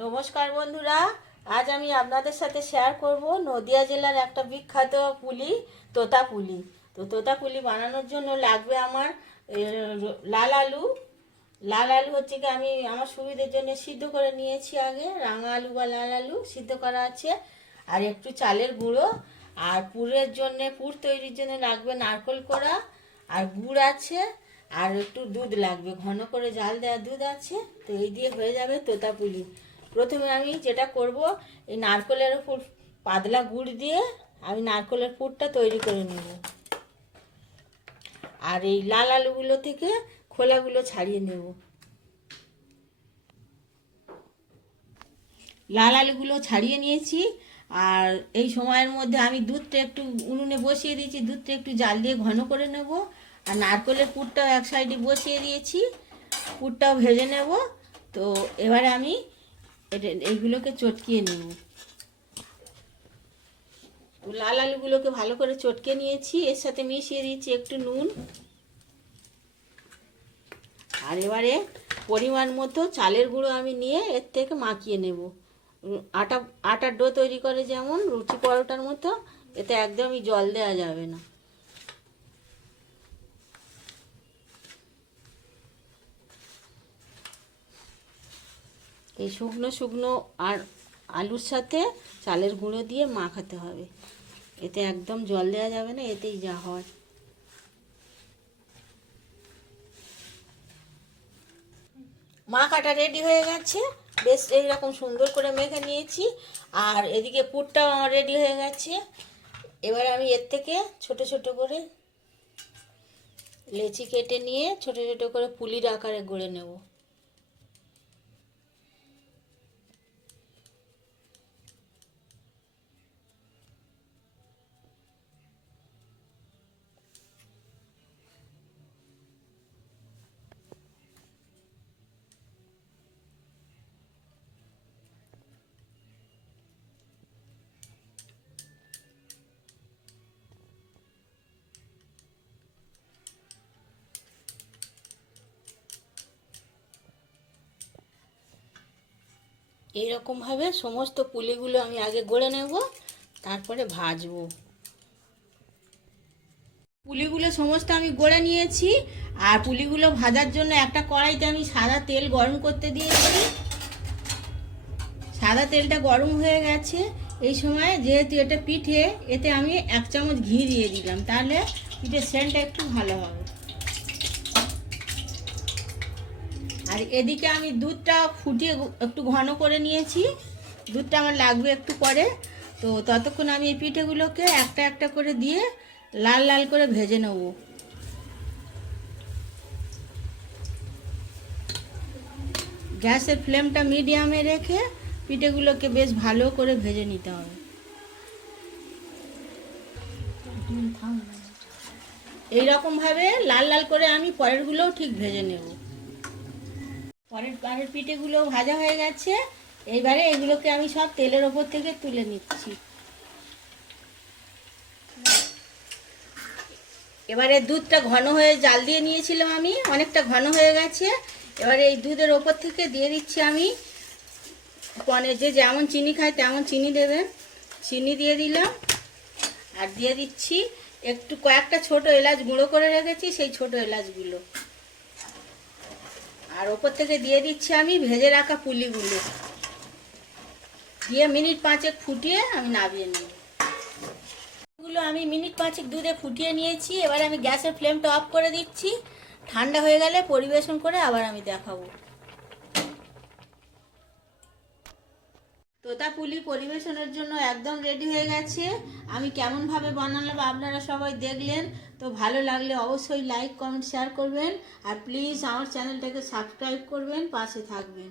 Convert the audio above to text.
নমস্কার বন্ধুরা, আজ আমি আপনাদের সাথে শেয়ার করব নদিয়া জেলার একটা বিখ্যাত পুলি, তোতা পুলি। তো তোতা পুলি বানানোর জন্য লাগবে আমার লাল আলু। লাল আলু হচ্ছে কি আমি আমার সুবিধের জন্য সিদ্ধ করে নিয়েছি, আগে রাঙা আলু বা লাল আলু সিদ্ধ করা আছে, আর একটু চালের গুঁড়ো। আর পুরের জন্য, পুর তৈরির জন্য লাগবে নারকেল কোড়া আর গুড় আছে, আর একটু দুধ লাগবে, ঘন করে জাল দেওয়া দুধ আছে। তো এই দিয়ে হয়ে যাবে তোতা পুলি। প্রথমে আমি যেটা করব, এই নারকেলের উপর পাতলা গুড় দিয়ে আমি নারকেলের পুরটা তৈরি করে নেব। আর এই লাল আলুগুলো থেকে খোলাগুলো ছাড়িয়ে নেব। লাল আলুগুলো ছাড়িয়ে নিয়েছি। আর এই সময়ের মধ্যে আমি দুধটা একটু উনুনে বসিয়ে দিয়েছি, দুধটা একটু জাল দিয়ে ঘন করে নেব। আর নারকেলের পুরটাও এক সাইডে বসিয়ে দিয়েছি, পুরটাও ভেজে নেব। তো এবারে আমি এইগুলোকে চটকিয়ে নেব। তো লাল আলুগুলোকে ভালো করে চটকে নিয়েছি, এর সাথে মিশিয়ে দিয়েছি একটু নুন। আর এবারে পরিমাণ মতো চালের গুঁড়ো আমি নিয়ে এর থেকে মাখিয়ে নেব। আটার ডো তৈরি করে যেমন লুচি পরোটার মতো, এতে একদমই জল দেওয়া যাবে না। এই শুকনো শুকনো আর আলুর সাথে চালের গুঁড়ো দিয়ে মাখাতে হবে, এতে একদম জল দেওয়া যাবে না, এতেই যা হয়। মাখাটা রেডি হয়ে গেছে, বেশ এইরকম সুন্দর করে মেখে নিয়েছি। আর এদিকে পুরটাও আমার রেডি হয়ে গেছে। এবার আমি এর থেকে ছোট ছোট করে লেচি কেটে নিয়ে ছোট ছোট করে পুলির আকারে গড়ে নেব। এইরকমভাবে সমস্ত পুলিগুলো আমি আগে গড়ে নেব, তারপরে ভাজবো। পুলিগুলো সমস্ত আমি গড়ে নিয়েছি। আর পুলিগুলো ভাজার জন্য একটা কড়াইতে আমি সাদা তেল গরম করতে দিয়েছি। সাদা তেলটা গরম হয়ে গেছে। এই সময় যেহেতু এটা পিঠে, এতে আমি 1 চামচ ঘি দিয়ে দিলাম, তাহলে পিঠের সেন্টটা একটু ভালো হবে। আর এদিকে আমি দুধটা ফুটিয়ে একটু ঘন করে নিয়েছি, দুধটা আমার লাগবে একটু পরে। তো ততক্ষণ আমি এই পিঠেগুলোকে একটা একটা করে দিয়ে লাল লাল করে ভেজে নেব। গ্যাসের ফ্লেমটা মিডিয়ামে রেখে পিঠেগুলোকে বেশ ভালো করে ভেজে নিতে হবে। এইরকমভাবে লাল লাল করে আমি পরেরগুলোও ঠিক ভেজে নেব। পরের পিঠেগুলো ভাজা হয়ে গেছে। এইবারে এগুলোকে আমি সব তেলের ওপর থেকে তুলে নিচ্ছি। এবারে দুধটা ঘন হয়ে জাল দিয়ে নিয়েছিলাম আমি, অনেকটা ঘন হয়ে গেছে। এবারে এই দুধের ওপর থেকে দিয়ে দিচ্ছি আমি, যে যেমন চিনি খায় তেমন চিনি দেবেন, চিনি দিয়ে দিলাম। আর দিয়ে দিচ্ছি একটু কয়েকটা ছোট এলাচ গুঁড়ো করে রেখেছি, সেই ছোট এলাচগুলো। আর ওপর থেকে দিয়ে দিচ্ছি আমি ভেজে রাখা পুলিগুলো, দিয়ে মিনিট 5 ফুটিয়ে আমি নামিয়ে নেব। এগুলো আমি মিনিট 5 দুধে ফুটিয়ে নিয়েছি। এবার আমি গ্যাসের ফ্লেমটা অফ করে দিচ্ছি। ঠান্ডা হয়ে গেলে পরিবেশন করে আবার আমি দেখাবো। তোতা পুলি পরিবেশনের জন্য একদম রেডি হয়ে গেছে। আমি কেমনভাবে বানালাম আপনারা সবাই দেখলেন। তো ভালো লাগলে অবশ্যই লাইক কমেন্ট শেয়ার করবেন। আর প্লিজ আমার চ্যানেলটাকে সাবস্ক্রাইব করবেন, পাশে থাকবেন।